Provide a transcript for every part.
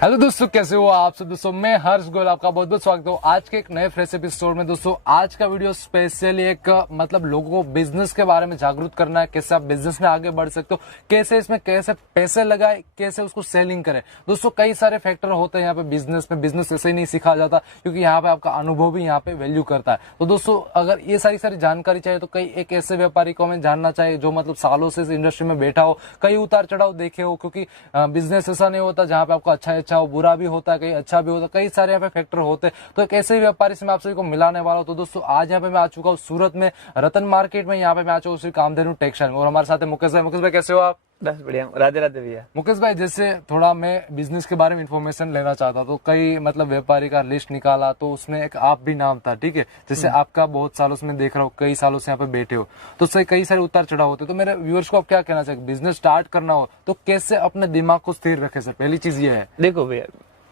Hello दोस्तों, कैसे हो आप सब। दोस्तों मैं हर्ष गोयल आपका बहुत बहुत स्वागत है आज के एक नए फ्रेश एपिसोड में। दोस्तों आज का वीडियो स्पेशली एक मतलब लोगों को बिजनेस के बारे में जागरूक करना है, कैसे आप बिजनेस में आगे बढ़ सकते हो, कैसे इसमें कैसे पैसे लगाए, कैसे उसको सेलिंग करें। दोस्तों कई सारे फैक्टर होते हैं यहाँ पे बिजनेस में। बिजनेस ऐसे ही नहीं सिखाया जाता क्योंकि यहाँ पे आपका अनुभव भी यहाँ पे वैल्यू करता है। तो दोस्तों अगर ये सारी जानकारी चाहिए तो कई एक ऐसे व्यापारी को हमें जानना चाहिए जो मतलब सालों से इस इंडस्ट्री में बैठा हो, कई उतार चढ़ाव देखे हो, क्योंकि बिजनेस ऐसा नहीं होता जहाँ पे आपको अच्छा हो, बुरा भी होता है, कहीं अच्छा भी होता है, कई सारे यहाँ पे फैक्टर होते हैं। तो एक ऐसे ही व्यापारी से मैं आप सभी को मिलाने वाला हूँ। तो दोस्तों आज यहाँ पे मैं आ चुका हूँ सूरत में रतन मार्केट में। यहाँ पे मैं आ चुका हूँ श्री कामधेनु टेक्सटाइल में और हमारे साथ है मुकेश भाई। मुकेश भाई कैसे हो आप? बस बढ़िया, राधे राधे भैया। मुकेश भाई जैसे थोड़ा मैं बिजनेस के बारे में इन्फॉर्मेशन लेना चाहता, तो कई मतलब व्यापारी का लिस्ट निकाला तो उसमें एक आप भी नाम था, ठीक है। जैसे आपका बहुत सालों से मैं देख रहा हूँ, कई सालों से यहाँ पे बैठे हो, तो उससे कई सारे उतार चढ़ाव होते। तो मेरे व्यूअर्स को आप क्या कहना चाहिए, बिजनेस स्टार्ट करना हो तो कैसे अपने दिमाग को स्थिर रखे सर? पहली चीज ये है। देखो भैया,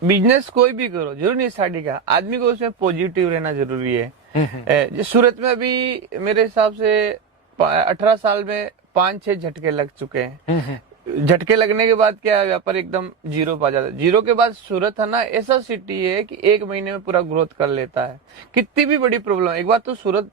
बिजनेस कोई भी करो, जरूरी नहीं स्टार्टिंग का, आदमी को उसमें पॉजिटिव रहना जरूरी है। जो सूरत में अभी मेरे हिसाब से 18 साल में 5-6 झटके लग चुके हैं। झटके लगने के बाद क्या है, व्यापार एकदम जीरो पा जाता है। जीरो के बाद सूरत है ना, ऐसा सिटी है कि 1 महीने में पूरा ग्रोथ कर लेता है। कितनी भी बड़ी प्रॉब्लम, एक बार तो सूरत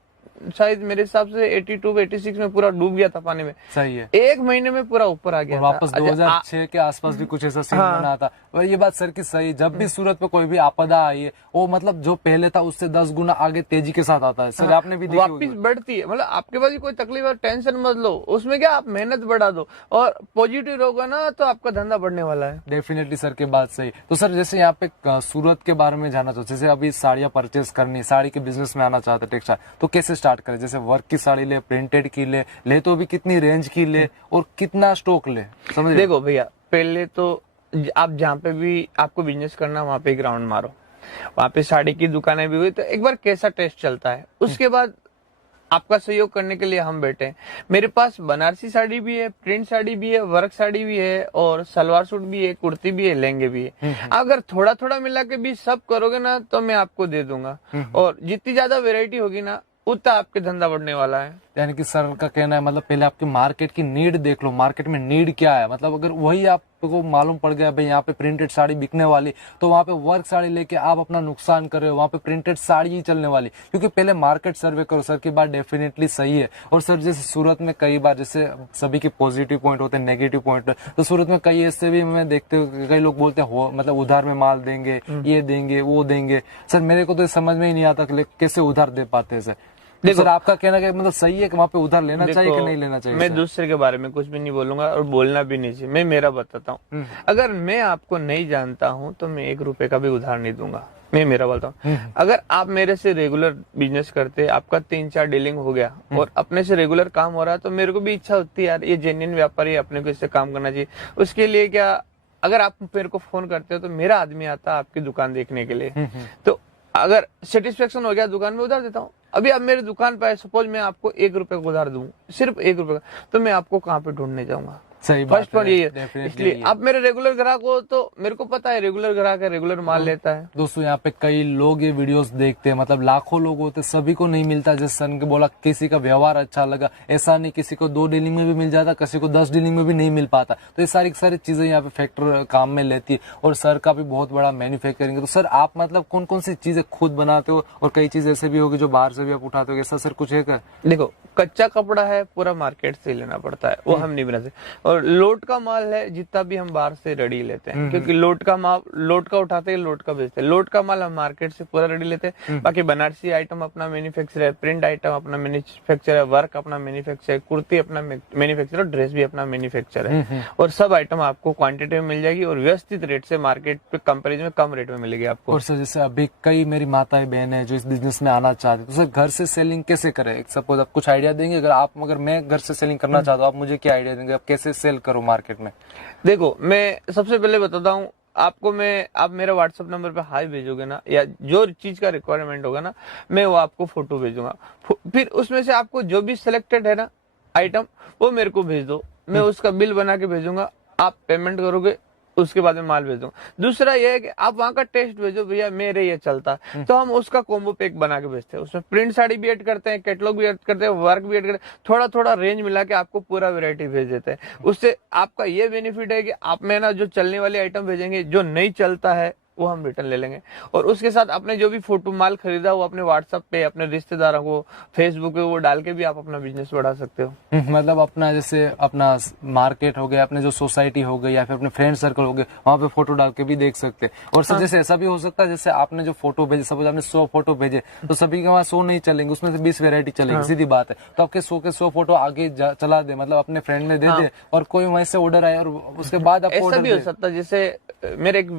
शायद मेरे हिसाब से 82-86 में पूरा डूब गया था पानी में। सही है। 1 महीने में पूरा ऊपर आ गया वापस था। 2006 के आसपास भी कुछ ऐसा सीन बना था। और ये बात सर की सही, जब भी सूरत पे कोई भी आपदा आई है वो मतलब जो पहले था उससे 10 गुना आगे तेजी के साथ आता है। सर आपने भी देखी वापिस बढ़ती है। मतलब आपके पास कोई तकलीफ और टेंशन मत लो, उसमें क्या आप मेहनत बढ़ा दो और पॉजिटिव रहोगा ना तो आपका धंधा बढ़ने वाला है। डेफिनेटली सर की बात सही। तो सर जैसे यहाँ पे सूरत के बारे में जानना चाहते, जैसे अभी साड़ियाँ परचेज करनी, साड़ी के बिजनेस में आना चाहते टेक्सटाइल, तो कैसे स्टार्ट करें? जैसे वर्क की साड़ी ले, प्रिंटेड की ले तो भी कितनी रेंज की ले और कितना स्टॉक ले, समझ रहे? देखो भैया, पहले तो आप जहाँ पे भी आपको बिजनेस करना वहाँ पे ग्राउंड मारो, वहाँ पे साड़ी की दुकानें भी हुई तो एक बार कैसा टेस्ट चलता है, उसके बाद आपका सहयोग करने के लिए हम बैठे हैं। मेरे पास बनारसी साड़ी भी है, प्रिंट साड़ी भी है, वर्क साड़ी भी है और सलवार सूट भी है, कुर्ती भी है, लहंगे भी है। अगर थोड़ा थोड़ा मिला के भी सब करोगे ना तो मैं आपको दे दूंगा। और जितनी ज्यादा वेरायटी होगी ना उतना आपके धंधा बढ़ने वाला है। यानी कि सर का कहना है मतलब पहले आपकी मार्केट की नीड देख लो, मार्केट में नीड क्या है। मतलब अगर वही आपको मालूम पड़ गया भाई यहाँ पे प्रिंटेड साड़ी बिकने वाली, तो वहाँ पे वर्क साड़ी लेके आप अपना नुकसान कर रहे हो, वहाँ पे प्रिंटेड साड़ी ही चलने वाली। क्योंकि पहले मार्केट सर्वे करो। सर की बात डेफिनेटली सही है। और सर जैसे सूरत में कई बार, जैसे सभी के पॉजिटिव पॉइंट होते हैं, नेगेटिव पॉइंट, तो सूरत में कई ऐसे भी मैं देखते हूँ, कई लोग बोलते हैं मतलब उधार में माल देंगे, ये देंगे वो देंगे। सर मेरे को तो समझ में ही नहीं आता कैसे उधार दे पाते हैं सर। देखो सर आपका कहना है मतलब सही है कि वहाँ पे उधार लेना चाहिए कि नहीं लेना चाहिए? मैं दूसरे के बारे में कुछ भी नहीं बोलूंगा और बोलना भी नहीं चाहिए। मैं मेरा बताता हूँ। अगर मैं आपको नहीं जानता हूँ तो मैं 1 रुपए का भी उधार नहीं दूंगा। मैं मेरा बोलता हूँ। अगर आप मेरे से रेगुलर बिजनेस करते, आपका 3-4 डीलिंग हो गया और अपने से रेगुलर काम हो रहा है, तो मेरे को भी इच्छा होती है यार ये जेन्युइन व्यापारी है, अपने को इससे काम करना चाहिए। उसके लिए क्या, अगर आप मेरे को फोन करते हो तो मेरा आदमी आता है आपकी दुकान देखने के लिए। तो अगर सेटिस्फेक्शन हो गया दुकान में, उधार देता हूँ। अभी आप मेरे दुकान पे, सपोज मैं आपको 1 रुपए का उधार दूं, सिर्फ 1 रुपए का, तो मैं आपको कहाँ पे ढूंढने जाऊंगा? सही फर्स्ट पॉइंट ये है। इसलिए इसलिए आप मेरे रेगुलर ग्राहक हो तो मेरे को पता है रेगुलर ग्राहक है, रेगुलर माल लेता है। दोस्तों यहाँ पे कई लोग ये वीडियोस देखते हैं, मतलब लाखों लोग होते, सभी को नहीं मिलता। जैसे सर ने बोला किसी का व्यवहार अच्छा लगा, ऐसा नहीं, किसी को 2 डीलिंग में भी मिल जाता, किसी को 10 डीलिंग में भी नहीं मिल पाता। तो ये सारी चीजें यहाँ पे फैक्टर काम में लेती है। और सर का भी बहुत बड़ा मैन्युफैक्चरिंग है। तो सर आप मतलब कौन कौन सी चीजें खुद बनाते हो और कई चीजें ऐसे भी होगी जो बाहर से भी आप उठाते हो, ऐसा सर कुछ है क्या? देखो, कच्चा कपड़ा है पूरा मार्केट से लेना पड़ता है, वो हम नहीं बनाते। और लोट का माल है जितना भी हम बाहर से रेडी लेते हैं, क्योंकि लोट का माल, लोट का उठाते हैं, लोट का बेचते हैं। लोट का माल हम मार्केट से पूरा रेडी लेते हैं। बाकी बनारसी आइटम अपना मैन्युफैक्चर है, प्रिंट आइटम अपना मैन्युफैक्चर है, वर्क अपना मैन्युफैक्चर है, कुर्ती अपना मैन्युफैक्चर, और ड्रेस भी अपना मैन्युफैक्चर है। और सब आइटम आपको क्वांटिटी में मिल जाएगी और व्यवस्थित रेट से, मार्केट पे कंपेरिजन में कम रेट में मिलेगी आपको। और सर जैसे अभी कई मेरी माताएं बहन है जो इस बिजनेस में आना चाहते हैं, तो सर घर से सेलिंग कैसे करें? सपोज आप कुछ आइडिया देंगे, अगर मैं घर से सेलिंग करना चाहता हूँ, आप मुझे क्या आइडिया देंगे, आप कैसे सेल करो मार्केट में? देखो, मैं सबसे पहले बताता हूँ आपको। आप मेरे व्हाट्सएप नंबर पे हाई भेजोगे ना, या जो चीज का रिक्वायरमेंट होगा ना, मैं वो आपको फोटो भेजूंगा। फिर उसमें से आपको जो भी सिलेक्टेड है ना आइटम, वो मेरे को भेज दो। मैं उसका बिल बना के भेजूंगा, आप पेमेंट करोगे, उसके बाद में माल भेज दूंगा। दूसरा ये है कि आप वहां का टेस्ट भेजो, भैया मेरे ये चलता, तो हम उसका कॉम्बो पैक बना के भेजते हैं। उसमें प्रिंट साड़ी भी ऐड करते हैं, कैटलॉग भी ऐड करते हैं, वर्क भी ऐड करते हैं, थोड़ा थोड़ा रेंज मिला के आपको पूरा वैरायटी भेज देते हैं। उससे आपका ये बेनिफिट है कि आप में ना जो चलने वाली आइटम भेजेंगे, जो नहीं चलता है वो हम रिटर्न ले लेंगे। और उसके साथ अपने जो भी फोटो माल खरीदा वो अपने व्हाट्सएप पे अपने रिश्तेदारों को, फेसबुक पे वो डाल के भी आप अपना बिजनेस बढ़ा सकते हो। मतलब अपना जैसे अपना मार्केट हो गया, अपने जो सोसाइटी हो गई या फिर अपने फ्रेंड सर्कल हो गए, वहां पे फोटो डाल के भी देख सकते हैं। और सर जैसे ऐसा भी हो सकता है, जैसे आपने जो फोटो भेजे, सपोज आपने 100 फोटो भेजे, तो सभी के वहाँ 100 नहीं चलेंगे, उसमें से 20 वेरायटी चलेगी, सीधी बात है। तो आपके 100 के 100 फोटो आगे चला दे, मतलब अपने फ्रेंड ने दे दे, और कोई वहीं से ऑर्डर आए और उसके बाद आपको ऐसा भी हो ऑर्डर सकता है। जैसे मेरे एक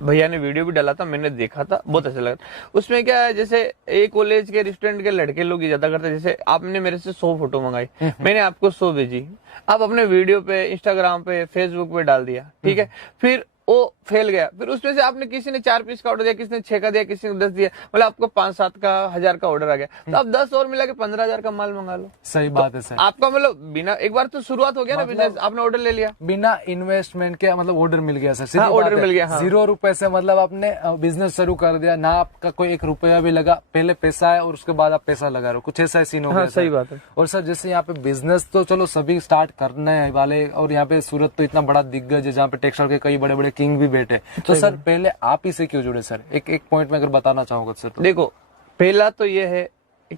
भैया ने वीडियो भी डाला था, मैंने देखा था, बहुत अच्छा लगा। उसमें क्या है, जैसे एक कॉलेज के रेस्टोरेंट के लड़के लोग ये ज्यादा करते हैं। जैसे आपने मेरे से 100 फोटो मंगाई, मैंने आपको 100 भेजी, आप अपने वीडियो पे, इंस्टाग्राम पे, फेसबुक पे डाल दिया, ठीक है, फिर वो फेल गया, फिर उसमें से आपने किसी ने 4 पीस का ऑर्डर दिया, किसी ने 6 का दिया, किसी ने 10 दिया, मतलब आपको 5-7 का 1000 का ऑर्डर आ गया, तो आप 10 और मिला के 15,000 का माल मंगा लो। सही बात है सर। आपका मतलब बिना, एक बार तो शुरुआत हो गया ना बिजनेस, आपने ऑर्डर ले लिया, बिना इन्वेस्टमेंट के मतलब ऑर्डर मिल गया सर। सीधी हाँ, बात ऑर्डर है। मिल गया, हाँ। 0 रुपए से मतलब आपने बिजनेस शुरू कर दिया ना, आपका कोई 1 रुपया भी लगा, पहले पैसा है और उसके बाद आप पैसा लगा रहे हो, कुछ ऐसा सीन हो गया। सही बात है। और सर जैसे यहाँ पे बिजनेस तो चलो सभी स्टार्ट करने वाले, और यहाँ पे सूरत तो इतना बड़ा दिग्गज है जहाँ पे टेक्सटाइल के कई बड़े बड़े किंग भी बैठे, तो सर पहले आप ही से क्यों जुड़े सर? एक पॉइंट में अगर बताना चाहूंगा सर तो। देखो, पहला तो ये है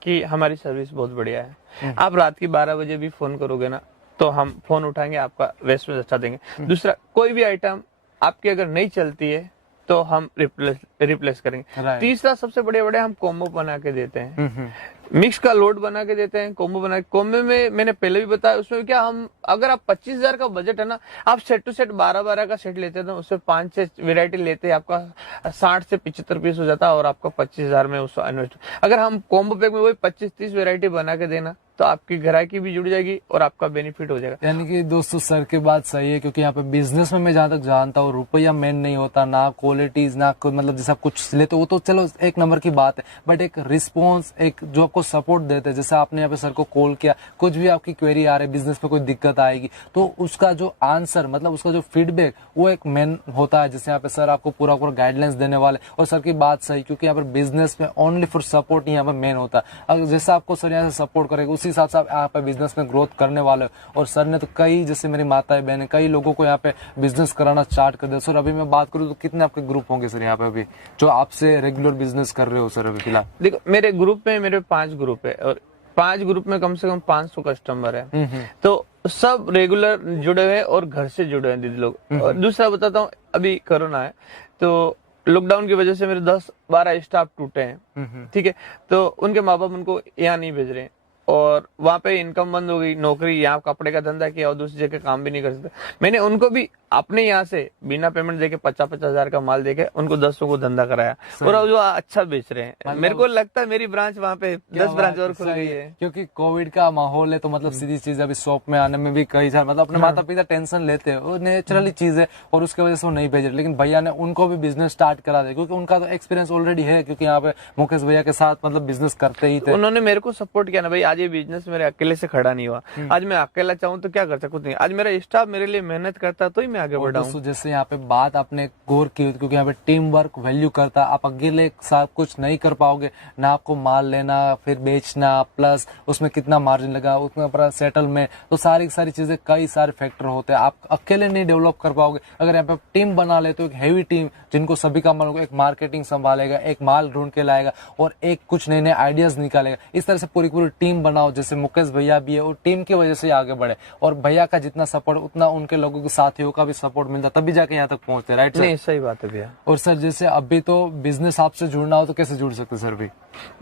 कि हमारी सर्विस बहुत बढ़िया है। आप रात की 12 बजे भी फोन करोगे ना, तो हम फोन उठाएंगे, आपका रेस्पॉन्स अच्छा देंगे। दूसरा, कोई भी आइटम आपकी अगर नहीं चलती है तो हम रिप्लेस करेंगे। तीसरा, सबसे बड़े हम कॉम्बो बना के देते हैं, मिक्स का लोड बना के देते हैं, कॉम्बो बना के। कॉम्बो में मैंने पहले भी बताया, उसमें क्या, हम अगर आप 25,000 का बजट है ना, आप सेट टू सेट 12-12 का सेट लेते हैं, तो उससे 5-6 वेरायटी लेते हैं, आपका 60 से 75 पीस हो जाता है और आपका 25,000 में उसको इन्वेस्ट। अगर हम कॉम्बो पैक में वही 25-30 वेरायटी बना के देना, तो आपकी ग्राहकी भी जुड़ जाएगी और आपका बेनिफिट हो जाएगा। यानी कि दोस्तों सर की बात सही है, क्योंकि यहाँ पे बिजनेस में मैं जहां तक जानता हूँ, रुपया मेन नहीं होता, ना क्वालिटीज, ना मतलब जैसे आप कुछ लेते हो तो चलो एक नंबर की बात है, बट एक रिस्पॉन्स, एक जो आपको सपोर्ट देते हैं। जैसे आपने यहाँ पे सर को कॉल किया, कुछ भी आपकी क्वेरी आ रही है, बिजनेस में कोई दिक्कत आएगी, तो उसका जो आंसर, मतलब उसका जो फीडबैक, वो एक मेन होता है। जैसे यहाँ पे सर आपको पूरा गाइडलाइंस देने वाले, और सर की बात सही, क्योंकि यहाँ पर बिजनेस में ओनली फॉर सपोर्ट यहाँ पे मेन होता है। अगर जैसा आपको सर यहाँ से सपोर्ट करेगा, उसी हिसाब से आप यहाँ पे बिजनेस में ग्रोथ करने वाले हो। और सर ने तो कई, जैसे मेरी माताएं बहनें, कई लोगों को यहाँ पे बिजनेस कराना स्टार्ट कर दिया। सर अभी मैं बात करूँ तो कितने आपके ग्रुप होंगे सर यहाँ पे अभी जो आपसे रेगुलर बिजनेस कर रहे हो सर अभी फिलहाल? देखो, मेरे ग्रुप में मेरे 5 ग्रुप है, और 5 ग्रुप में कम से कम 500 कस्टमर है, तो सब रेगुलर जुड़े हुए और घर से जुड़े हैं दीदी लोग। और दूसरा बताता हूँ, अभी कोरोना है, तो लॉकडाउन की वजह से मेरे 10-12 स्टाफ टूटे हैं, ठीक है, तो उनके माँ बाप उनको यहाँ नहीं भेज रहे हैं, और वहां पे इनकम बंद हो गई, नौकरी, यहाँ कपड़े का धंधा किया और दूसरी जगह काम भी नहीं कर सकते। मैंने उनको भी अपने यहाँ से बिना पेमेंट देके 50-50 हजार का माल देके उनको 10 को धंधा कराया, और जो अच्छा बेच रहे हैं। मेरे को लगता है मेरी ब्रांच वहाँ पे 10 ब्रांच और खुल गई है, क्योंकि कोविड का माहौल है, तो मतलब सीधी चीज, अभी शॉप में आने में भी कई सारे मतलब अपने माता पिता टेंशन लेते हैं, वो नेचुरली चीज है, और उसकी वजह से वो नहीं भेज रहे। लेकिन भैया ने उनको भी बिजनेस स्टार्ट करा दिया, क्योंकि उनका तो एक्सपीरियंस ऑलरेडी है, क्योंकि यहाँ पे मुकेश भैया के साथ मतलब बिजनेस करते ही थे। उन्होंने मेरे को सपोर्ट किया ना, भाई आज ये बिजनेस मेरे अकेले से खड़ा नहीं हुआ, आज मैं अकेला चाहूँ तो क्या कर सकता, कुछ नहीं, आज मेरा स्टाफ मेरे लिए मेहनत करता है तो ही मैं आगे बढ़ा हूँ। जैसे यहाँ पे बात आपने गौर की, क्योंकि यहाँ पे टीम वर्क वैल्यू करता है। आप अकेले साथ कुछ नहीं कर पाओगे, ना आपको माल लेना, फिर बेचना, प्लस उसमें कितना मार्जिन लगा, उसमें पूरा सेटलमेंट, तो सारी चीजें, कई सारे फैक्टर होते हैं, आप अकेले नहीं डेवलप कर पाओगे। अगर यहाँ पे टीम बना ले तो एक हैवी टीम, जिनको सभी का माल, एक मार्केटिंग संभालेगा, एक माल ढूंढ के लाएगा, और एक कुछ नए नए आइडियाज निकालेगा। इस तरह से पूरी टीम बनाओ, जैसे मुकेश भैया भी है, और टीम की वजह से आगे बढ़े, और भैया का जितना सपोर्ट, उतना उनके लोगों के साथियों का भी सपोर्ट मिलता, तभी जाके यहाँ तक पहुंचते, राइट सर? नहीं, सही बात है भैया। और सर जैसे अभी तो बिजनेस आपसे जुड़ना हो तो कैसे जुड़ सकते सर भी?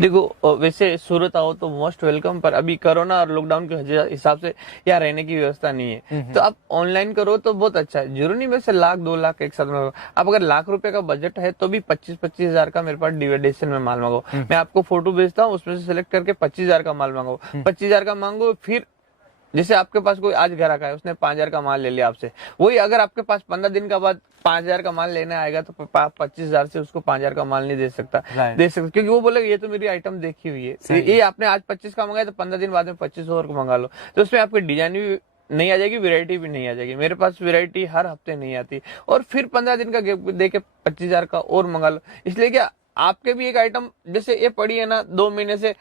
देखो, वैसे सूरत आओ तो मोस्ट वेलकम, पर अभी कोरोना और लॉकडाउन के हिसाब से यहाँ रहने की व्यवस्था नहीं है, तो आप ऑनलाइन करो तो बहुत अच्छा है। जरूरी नहीं वैसे 1,00,000-2 लाख एक साथ में, आप अगर ₹1,00,000 का बजट है तो भी 25-25 हजार का मेरे पास डिवाइडेशन में माल मांगो, मैं आपको फोटो भेजता हूँ, उसमें से सिलेक्ट करके 25,000 का माल मांगो, 25,000 का मांगो। फिर जैसे आपके पास कोई आज ग्राहक है, उसने 5,000 का माल ले लिया आपसे, वही अगर आपके पास 15 दिन का बाद 5,000 का माल लेने आएगा, तो 25,000 से उसको 5,000 का माल नहीं दे सकता, क्योंकि वो बोलेगा ये तो मेरी आइटम देखी हुई है, ये आपने आज 25 का मंगाया तो 15 दिन बाद में 25 और को मंगा लो, तो उसमें आपकी डिजाइन भी नहीं आ जाएगी, वैरायटी भी नहीं आ जाएगी। मेरे पास वैरायटी हर हफ्ते नहीं आती, और फिर 15 दिन का गैप दे के 25,000 का और मंगा लो। इसलिए क्या आपके भी एक आइटम जैसे ये पड़ी है ना 2 महीने से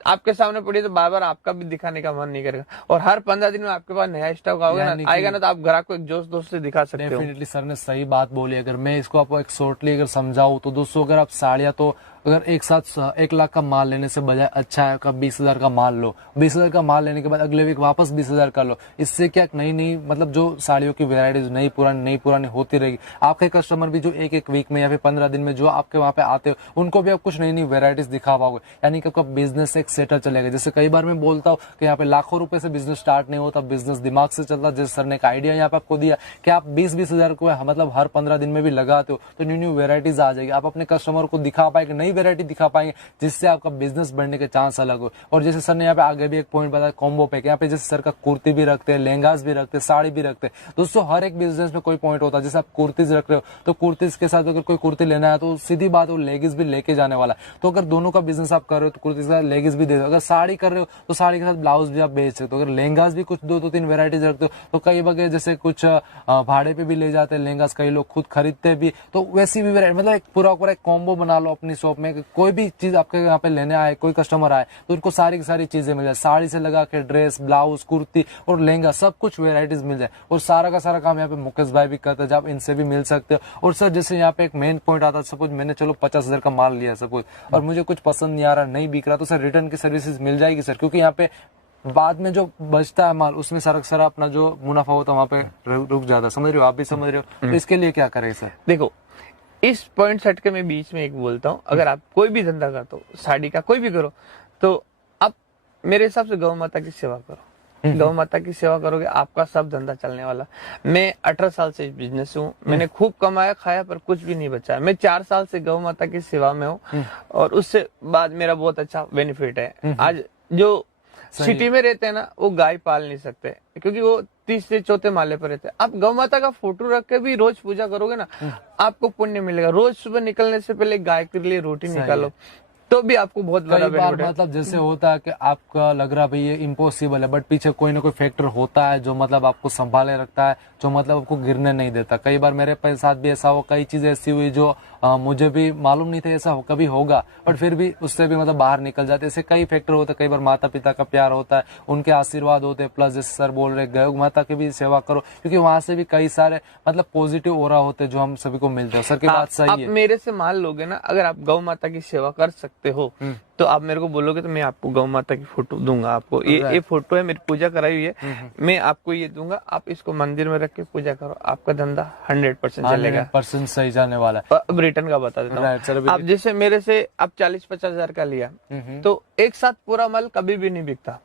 आपके सामने पड़ी है, तो बार बार आपका भी दिखाने का मन नहीं करेगा। और हर 15 दिन में आपके पास नया स्टॉक आएगा ना, तो आप ग्राहक को एक जोश दोस्त से दिखा सकते हो। डेफिनेटली सर ने सही बात बोली। अगर मैं इसको आपको एक शॉर्टली अगर समझाऊं तो दोस्तों, अगर आप साड़ियाँ तो अगर एक साथ 1 लाख का माल लेने से बजाय अच्छा है का 20,000 का माल लो, 20,000 का माल लेने के बाद अगले वीक वापस 20,000 का लो। इससे क्या नई नई मतलब जो साड़ियों की वेराइटीज नई पुरानी होती रहेगी। आपके कस्टमर भी जो एक वीक में या फिर 15 दिन में जो आपके वहां पे आते हो, उनको भी आप कुछ नई नई वेराइटीज दिखा पाओगे, यानी कि आपका बिजनेस एक सेटल चलेगा। जैसे कई बार मैं बोलता हूँ कि यहाँ पे लाखों रुपए से बिजनेस स्टार्ट नहीं होता, बिजनेस दिमाग से चलता। जैसे सर ने एक आइडिया यहाँ पे आपको दिया कि आप 20,000 को मतलब हर 15 दिन में भी लगाते हो तो न्यू न्यू वेराइटीज आ जाएगी। आप अपने कस्टमर को दिखा पाएंगे, नई वेरायटी दिखा पाएंगे, जिससे आपका बिजनेस बढ़ने के चांस अलग हो। और जैसे सर ने यहाँ पे आगे भी एक पॉइंट बताया कॉम्बो पैक, यहाँ पे जैसे सर का कुर्ती भी रखते हैं, लहंगास भी रखते हैं, साड़ी भी रखते हैं। दोस्तों हर एक बिजनेस में कोई पॉइंट होता है। जैसे आप कुर्तीज रख रहे हो तो कुर्तीज के साथ अगर कोई कुर्ती लेना है तो सीधी बात वो लेगिस भी लेके जाने वाला है। तो अगर दोनों का बिजनेस आप कर रहे हो तो कुर्ती के साथ लेगिस भी दे दो। अगर साड़ी कर रहे हो तो साड़ी के साथ ब्लाउज भी आप बेच सकते हो। अगर लहंगास भी कुछ 2-3 वेराइटीज रखते हो तो कई बगे जैसे कुछ भाड़े पे भी ले जाते हैं लहंगास, कई लोग खुद खरीदते भी, तो वैसी भी वेराइटी मतलब एक पूरा एक कॉम्बो बना लो अपनी शॉप में। कोई भी चीज आपके यहाँ पे लेने आए, कोई कस्टमर आए तो उनको सारी की सारी चीजें मिल जाए, साड़ी से लगा के ड्रेस, ब्लाउज, कुर्ती और लहंगा, सब कुछ वेराइटीज मिल जाए। और सारा का सारा काम यहाँ पे मुकेश भाई भी करते हैं, जब इनसे भी मिल सकते हो। और सर जैसे यहाँ पे एक मेन पॉइंट आता है, सपोज मैंने चलो 50,000 का माल लिया सपोज, और मुझे कुछ पसंद नहीं आ रहा, नहीं बिक रहा, तो सर रिटर्न की सर्विसेज मिल जाएगी सर? क्योंकि यहाँ पे बाद में जो बचता है माल उसमें सारा अपना जो मुनाफा होता है वहाँ पे रुक जाता है। समझ रहे हो, आप भी समझ रहे हो। तो इसके लिए क्या करें सर? देखो, इस पॉइंट सेट के मैं बीच में एक बोलता हूँ, अगर आप कोई भी धंधा करते हो, साड़ी का कोई भी करो, तो आप मेरे हिसाब से गौ माता की सेवा करो। गौ माता की सेवा करोगे, आपका सब धंधा चलने वाला। मैं 18 साल से इस बिजनेस हूँ, मैंने खूब कमाया खाया पर कुछ भी नहीं बचा। मैं 4 साल से गौ माता की सेवा में हूँ, और उससे बाद मेरा बहुत अच्छा बेनिफिट है। आज जो सिटी में रहते हैं ना, वो गाय पाल नहीं सकते क्योंकि वो 30 से 4थे माले पर रहते हैं। आप गौ माता का फोटो रख के भी रोज पूजा करोगे ना, आपको पुण्य मिलेगा। रोज सुबह निकलने से पहले गाय के लिए रोटी निकालो, तो भी आपको बहुत बड़ा बेनिफिट है। मतलब जैसे होता है कि आपका लग रहा भाई ये इम्पॉसिबल है, बट पीछे कोई ना कोई फैक्टर होता है जो मतलब आपको संभाले रखता है, जो मतलब आपको गिरने नहीं देता। कई बार मेरे साथ भी ऐसा हो, कई चीजें ऐसी हुई जो मुझे भी मालूम नहीं था ऐसा कभी होगा, बट फिर भी उससे भी मतलब बाहर निकल जाते। ऐसे कई फैक्टर होते हैं। कई बार माता पिता का प्यार होता है, उनके आशीर्वाद होते हैं, प्लस जैसे सर बोल रहे गौ माता की भी सेवा करो, क्योंकि वहां से भी कई सारे मतलब पॉजिटिव ओरा होते हैं जो हम सभी को मिलते हैं। सर की बात सही है। आप मेरे से मान लोगे ना, अगर आप गौ माता की सेवा कर सकते हो तो आप मेरे को बोलोगे तो मैं आपको गौ माता की फोटो दूंगा। आपको ये फोटो है, मेरी पूजा कराई हुई है, मैं आपको ये दूंगा, आप इसको मंदिर में रख के पूजा करो, आपका धंधा 100% चलेगा, 100% सही जाने वाला है। अब रिटर्न का बता देता हूँ। आप जैसे मेरे से आप 40-50 हजार का लिया, तो एक साथ पूरा माल कभी भी नहीं बिकता,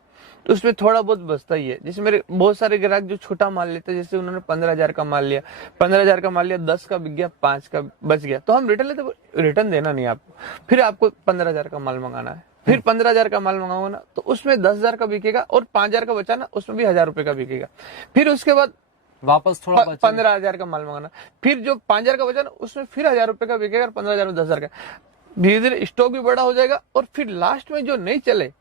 तो उसमें थोड़ा बहुत बचता ही है। जैसे मेरे बहुत सारे ग्राहक जो छोटा माल लेते हैं, जैसे उन्होंने 15,000 का माल लिया, 15,000 का माल लिया, 10 का बिक गया, 5 का बच गया, तो हम रिटर्न लेते, रिटर्न देना नहीं आपको। फिर आपको 15,000 का माल मंगाना है, फिर 15,000 का माल मंगाओगे ना, तो उसमें 10,000 का बिकेगा, और 5,000 का बचा ना, उसमें भी 1,000 रुपए का बिकेगा। फिर उसके बाद वापस थोड़ा 15,000 का माल मंगाना, फिर जो 5,000 का बचा ना, उसमें फिर 1,000 रुपए का बिकेगा, 15,000 में 10,000 का। धीरे धीरे स्टॉक भी बड़ा हो जाएगा, और फिर लास्ट में जो नहीं चले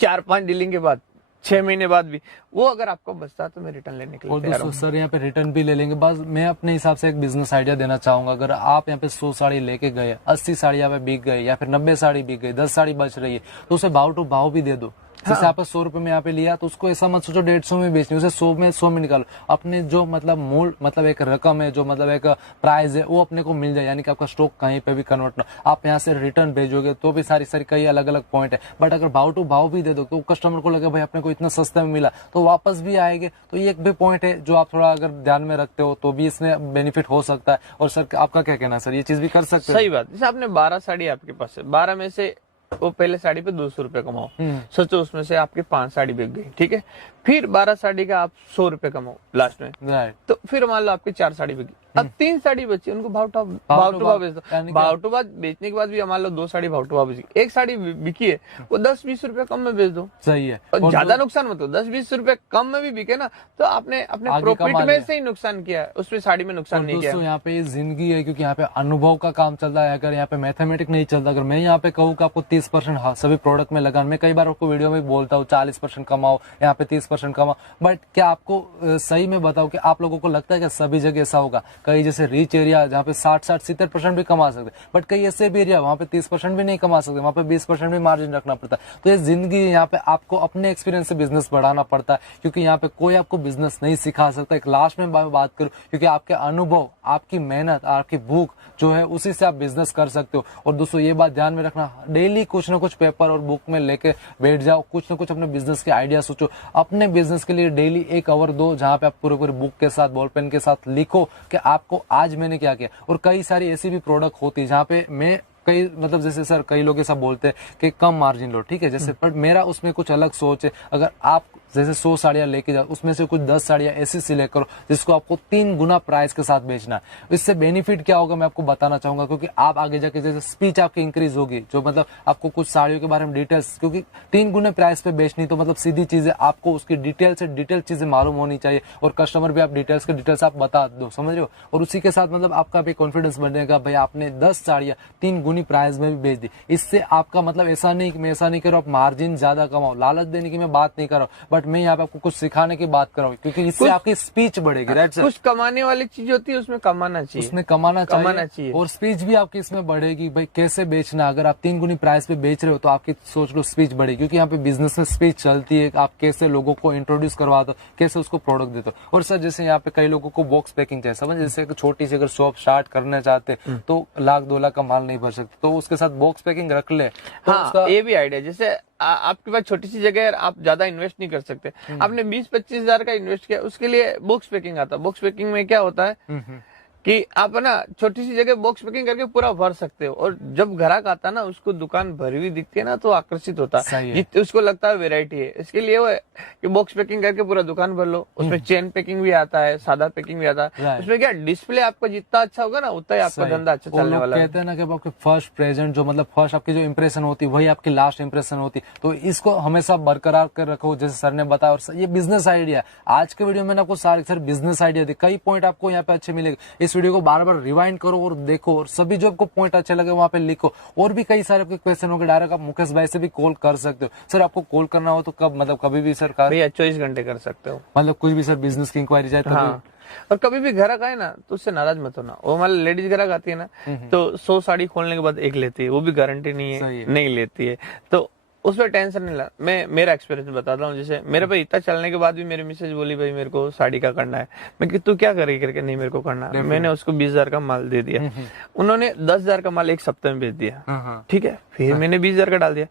4-5 डीलिंग के बाद, 6 महीने बाद भी, वो अगर आपको बचता तो मैं रिटर्न लेने के लिए तैयार हूं। सर यहाँ पे रिटर्न भी ले लेंगे। बस मैं अपने हिसाब से एक बिजनेस आइडिया देना चाहूंगा। अगर आप यहाँ पे 100 साड़ी लेके गए, 80 साड़ी यहाँ पे बिक गई, या फिर 90 साड़ी बिक गई, 10 साड़ी बच रही है, तो उसे भाव टू भाव भी दे दो। जैसे आप 100 रुपए में यहाँ पे लिया, तो उसको ऐसा मत सोचो 150 में बेचनी, उसे 100 में निकालो। अपने जो मतलब मूल मतलब एक रकम है, जो मतलब एक प्राइस है, वो अपने को मिल जाए, यानी कि आपका स्टॉक कहीं पे भी कन्वर्ट ना। आप यहाँ से रिटर्न भेजोगे तो भी सारी कई अलग अलग पॉइंट है, बट अगर भाव टू भाव भी दे दो तो कस्टमर को लगे भाई अपने को इतना सस्ते में मिला, तो वापस भी आएंगे। तो ये एक भी पॉइंट है जो आप थोड़ा अगर ध्यान में रखते हो तो भी इसमें बेनिफिट हो सकता है। और सर आपका क्या कहना है सर, ये चीज भी कर सकते हैं? सही बात। जैसे आपने 12 साड़ी आपके पास है, 12 में से वो पहले साड़ी पे 200 रुपए कमाओ, सोचो उसमें से आपकी 5 साड़ी बिक गई, ठीक है। फिर 12 साड़ी का आप 100 रुपए कमाओ लास्ट में, तो फिर मान लो आपकी 4 साड़ी बिकी, अब 3 साड़ी बची, उनको भाव टू भाव बेच दो। भाव टू भाव बेचने के बाद भी मान लो 2 साड़ी भाव टू भाव बेची, 1 साड़ी बिकी है, वो 10-20 रुपए कम में बेच दो। सही है, और ज्यादा नुकसान मत हो, 10-20 रुपए कम में भी बिके ना, तो आपने अपने प्रॉफिट में से ही नुकसान किया है, उसमें साड़ी में नुकसान नहीं किया। यहाँ पे जिंदगी है, क्योंकि यहाँ पे अनुभव का काम चलता है। अगर यहाँ पे मैथमेटिक नहीं चलता, अगर मैं यहाँ पे कहूँ कि आपको 30% सभी प्रोडक्ट में लगाना, मैं कई बार आपको वीडियो में बोलता हूँ 40% कमाओ, यहाँ पे 30% 30% कमाओ। बट क्या आपको सही में बताओ कि आप लोगों को लगता है कि सभी जगह ऐसा होगा? कई जैसे रिच एरिया जहाँ पे 60-70% भी कमा सकते, बट कई ऐसे भी एरिया वहाँ पे 30% भी नहीं कमा सकते, वहाँ पे 20% भी मार्जिन रखना पड़ता है। तो ये जिंदगी, यहाँ पे आपको अपने एक्सपीरियंस से बिजनेस बढ़ाना पड़ता है, क्योंकि यहाँ पे कोई आपको बिजनेस नहीं सिखा सकता। एक लास्ट में बात करूं, क्योंकि आपके अनुभव, आपकी मेहनत, आपकी भूख जो है, उसी से आप बिजनेस कर सकते हो। और दोस्तों ये बात ध्यान में रखना, डेली कुछ ना कुछ पेपर और बुक में लेके बैठ जाओ, कुछ ना कुछ अपने बिजनेस के आइडिया सोचो। अपने बिजनेस के लिए डेली 1 आवर दो, जहां पे आप पूरे बुक के साथ, बॉल पेन के साथ लिखो कि आपको आज मैंने क्या किया। और कई सारी ऐसी भी प्रोडक्ट होती है जहाँ पे मैं कई मतलब जैसे सर कई लोग ऐसा बोलते हैं कि कम मार्जिन लो, ठीक है जैसे, पर मेरा उसमें कुछ अलग सोच है। अगर आप जैसे 100 साड़ियां लेके जाओ, उसमें से कुछ 10 साड़ियां ऐसी सिलेक्ट करो जिसको आपको 3 गुना प्राइस के साथ बेचना है। इससे बेनिफिट क्या होगा मैं आपको बताना चाहूंगा, क्योंकि आप आगे जाके जैसे स्पीच आपकी इंक्रीज होगी, जो मतलब आपको कुछ साड़ियों के बारे में डिटेल्स, क्योंकि 3 गुने प्राइस पे बेचनी, तो मतलब सीधी चीज है, आपको उसकी डिटेल से डिटेल चीजें मालूम होनी चाहिए, और कस्टमर भी आप डिटेल्स आप बता दो, समझ रहे हो। और उसी के साथ मतलब आपका भी कॉन्फिडेंस बनेगा, भाई आपने 10 साड़ियां 3 गुनी प्राइस में भी बेच दी। इससे आपका मतलब ऐसा नहीं कि मैं ऐसा नहीं कर रहा हूं आप मार्जिन ज्यादा कमाओ, लालच देने की मैं बात नहीं कर रहा हूं, बट मैं यहाँ पे आपको कुछ सिखाने की बात कर रहा हूँ, क्योंकि इससे आपकी स्पीच बढ़ेगी। राइट सर, कुछ कमाने वाली चीज होती है, उसमें कमाना चाहिए, उसमें कमाना चाहिए। और स्पीच भी आपकी इसमें बढ़ेगी, भाई कैसे बेचना। अगर आप 3 गुनी प्राइस पे बेच रहे हो तो आपकी सोच लो स्पीच बढ़ेगी, क्योंकि यहाँ पे बिजनेस में स्पीच चलती है, आप कैसे लोगों को इंट्रोड्यूस करवाते हो, कैसे उसको प्रोडक्ट देते हो। और सर जैसे यहाँ पे कई लोगों को बॉक्स पैकिंग चाहिए, समझ, जैसे छोटी सी अगर शॉप स्टार्ट करना चाहते तो 1,00,000-2,00,000 का माल नहीं भर सकते, तो उसके साथ बॉक्स पैकिंग रख ले। तो हाँ, ये भी आइडिया, जैसे आपके पास छोटी सी जगह है, आप ज्यादा इन्वेस्ट नहीं कर सकते, आपने 20-25 हजार का इन्वेस्ट किया, उसके लिए बॉक्स पैकिंग आता है। बॉक्स पैकिंग में क्या होता है कि आप ना छोटी सी जगह बॉक्स पैकिंग करके पूरा भर सकते हो, और जब ग्राहक आता है ना, उसको दुकान भरी हुई दिखती है ना, तो आकर्षित होता है, उसको लगता है वैरायटी है। इसके लिए वो है कि बॉक्स पैकिंग करके पूरा दुकान भर लो। उसमें चेन पैकिंग भी आता है, सादा पैकिंग भी आता है। उसमें क्या डिस्प्ले आपका जितना अच्छा होगा ना, उतना ही आपका धंधा अच्छा चलने वाला है। कहते हैं ना कि आपके फर्स्ट प्रेजेंट जो मतलब फर्स्ट आपकी जो इंप्रेशन होती है, वही आपकी लास्ट इंप्रेशन होती है। तो इसको हमेशा बरकरार कर रखो, जैसे सर ने बताया। और ये बिजनेस आइडिया, आज के वीडियो में आपको सारे सर बिजनेस आइडिया थे, कई पॉइंट आपको यहाँ पे अच्छे मिलेंगे। इस वीडियो को बार बार रिवाइंड करो और देखो, और सभी जो आपको पॉइंट अच्छे लगे वहां पे लिखो। और भी कई सारे आपके क्वेश्चन होंगे, डायरेक्ट आप मुकेश भाई से भी कॉल कर सकते हो। सर आपको कॉल करना हो तो कब, मतलब कभी भी सर? भैया 24 घंटे कर सकते हो, मतलब कुछ भी सर बिजनेस की इंक्वायरी चाहे तो। हाँ। और कभी भी ग्राहक आए ना तो उससे नाराज मत होना। वो हमारे लेडीज ग्राहक आती है ना, तो 100 साड़ी खोलने के बाद 1 लेती है, वो भी गारंटी नहीं है, नहीं लेती है, तो उसमें टेंशन नहीं ला। मैं मेरा एक्सपीरियंस बताता हूँ, जैसे मेरे पे इतना चलने के बाद भी मेरी मिसेज बोली भाई मेरे को साड़ी का करना है। मैं कि तू क्या करेगी करके, नहीं मेरे को करना है। मैंने उसको 20,000 का माल दे दिया, उन्होंने 10,000 का माल 1 सप्ताह में बेच दिया, ठीक है। फिर मैंने 20,000 का डाल दिया।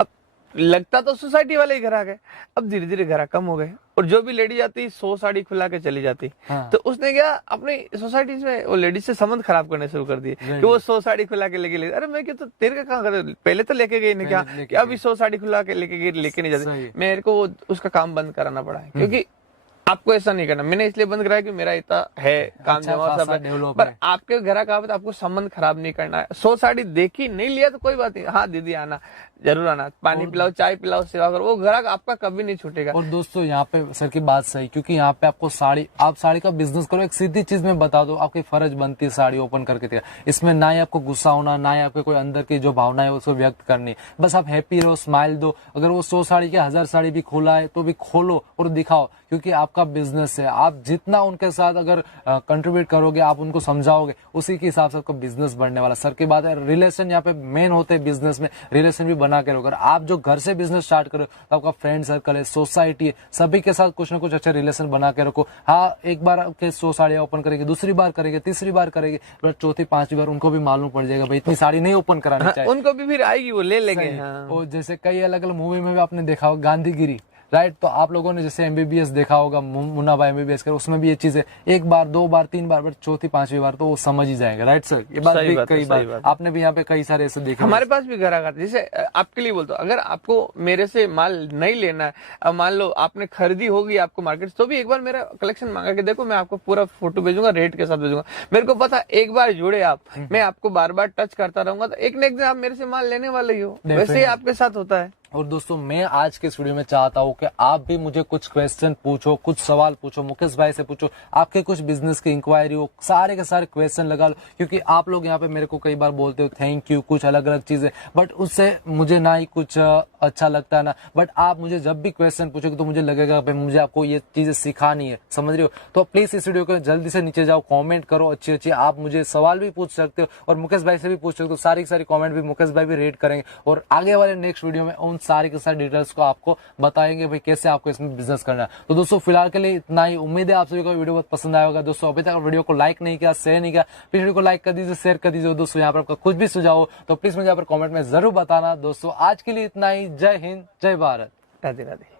अब लगता तो सोसाइटी वाले ही ग्राहक है, अब धीरे धीरे ग्राहक कम हो गए, और जो भी लेडीज आती 100 साड़ी खुला के चली जाती। तो उसने क्या अपनी सोसाइटी में वो लेडीज से संबंध खराब करने शुरू कर दिए कि वो 100 साड़ी खुला के लेके, अरे मैं क्या, तो तेरे का कहाँ कर, पहले तो लेके गई नहीं, क्या कि अभी 100 साड़ी खुला के लेके नहीं जाती। मेरे को वो उसका काम बंद कराना पड़ा है, क्योंकि आपको ऐसा नहीं करना। मैंने इसलिए बंद कराया कि मेरा इतना है काम जमा सब है, पर आपके घर का आपको संबंध खराब नहीं करना है। 100 साड़ी देखी नहीं लिया तो कोई बात नहीं, हाँ दीदी आना, जरूर आना, पानी पिलाओ, चाय पिलाओ, सेवा करो, वो ग्राहक आपका कभी नहीं छूटेगा। और दोस्तों यहाँ पे सर की बात सही, क्योंकि यहाँ पे आपको आप साड़ी का बिजनेस करो, एक सीधी चीज में बता दो, आपकी फर्ज बनती है साड़ी ओपन करके दिया। इसमें ना ही आपको गुस्सा होना, ना ही आपके कोई अंदर की जो भावना है उसको व्यक्त करनी, बस आप हैप्पी रहो, स्माइल दो। अगर वो 100 साड़ी के 1000 साड़ी भी खोला है तो भी खोलो और दिखाओ, क्योंकि आपका बिजनेस है। आप जितना उनके साथ अगर कंट्रीब्यूट करोगे, आप उनको समझाओगे, उसी के हिसाब से आपका बिजनेस बढ़ने वाला। सर की बात है, रिलेशन यहाँ पे मेन होते हैं बिजनेस में, रिलेशन भी बना के रखो। अगर आप जो घर से बिजनेस स्टार्ट करो तो आपका फ्रेंड सर्कल है, सोसाइटी है, सभी के साथ कुछ ना कुछ अच्छे रिलेशन बना के रखो। हाँ, एक बार आपके 100 साड़ियां ओपन करेंगे, दूसरी बार करेंगे, तीसरी बार करेंगे, बट चौथी 5वीं बार उनको भी मालूम पड़ जाएगा भाई इतनी साड़ी नहीं ओपन करानी चाहिए। उनको भी फिर आएगी, वो ले लेंगे। और जैसे कई अलग अलग मूवी में भी आपने देखा होगा गांधीगिरी, राइट। तो आप लोगों ने जैसे एमबीबीएस देखा होगा, मुन्ना भाई एमबीबीएस कर, उसमें भी ये चीज है, 1 बार 2 बार 3 बार, बट चौथी 5वीं बार तो वो समझ ही जाएगा। राइट सर, ये बात भी कई बार आपने भी यहाँ पे कई सारे ऐसे देखे। हमारे पास भी ग्राहक आते, जैसे आपके लिए बोलता हूँ, अगर आपको मेरे से माल नहीं लेना है, अब मान लो आपने खरीदी होगी आपको मार्केट, तो भी एक बार मेरा कलेक्शन मांगा के देखो, मैं आपको पूरा फोटो भेजूंगा, रेट के साथ भेजूंगा। मेरे को पता, एक बार जुड़े आप, मैं आपको बार बार टच करता रहूंगा, तो एक न एक दिन आप मेरे से माल लेने वाले ही हो। वैसे ही आपके साथ होता है। और दोस्तों मैं आज के इस वीडियो में चाहता हूं कि आप भी मुझे कुछ क्वेश्चन पूछो, कुछ सवाल पूछो, मुकेश भाई से पूछो, आपके कुछ बिजनेस की इंक्वायरी हो, सारे के सारे क्वेश्चन लगा लो, क्योंकि आप लोग यहाँ पे मेरे को कई बार बोलते हो थैंक यू, कुछ अलग अलग चीजें, बट उससे मुझे ना ही कुछ अच्छा लगता है ना, बट आप मुझे जब भी क्वेश्चन पूछोगे तो मुझे लगेगा भाई मुझे आपको ये चीजें सिखानी है, समझ रहे हो। तो प्लीज इस वीडियो को जल्दी से नीचे जाओ, कॉमेंट करो अच्छी अच्छी, आप मुझे सवाल भी पूछ सकते हो और मुकेश भाई से भी पूछ सकते हो, सारी की सारी कॉमेंट भी मुकेश भाई भी रीड करेंगे और आगे वाले नेक्स्ट वीडियो में उन सारी के सारी डिटेल्स को आपको बताएंगे भाई कैसे आपको इसमें बिजनेस करना है। तो दोस्तों फिलहाल के लिए इतना ही, उम्मीद है आप सभी को वीडियो बहुत पसंद आया होगा। दोस्तों अभी तक वीडियो को लाइक नहीं किया, शेयर नहीं किया, प्लीज वीडियो को लाइक कर दीजिए, शेयर कर दीजिए। दोस्तों यहाँ पर आपका कुछ भी सुझाव हो तो प्लीज मुझे यहाँ पर कॉमेंट में जरूर बताना। दोस्तों आज के लिए इतना ही, जय हिंद, जय भारत, राधे राधे।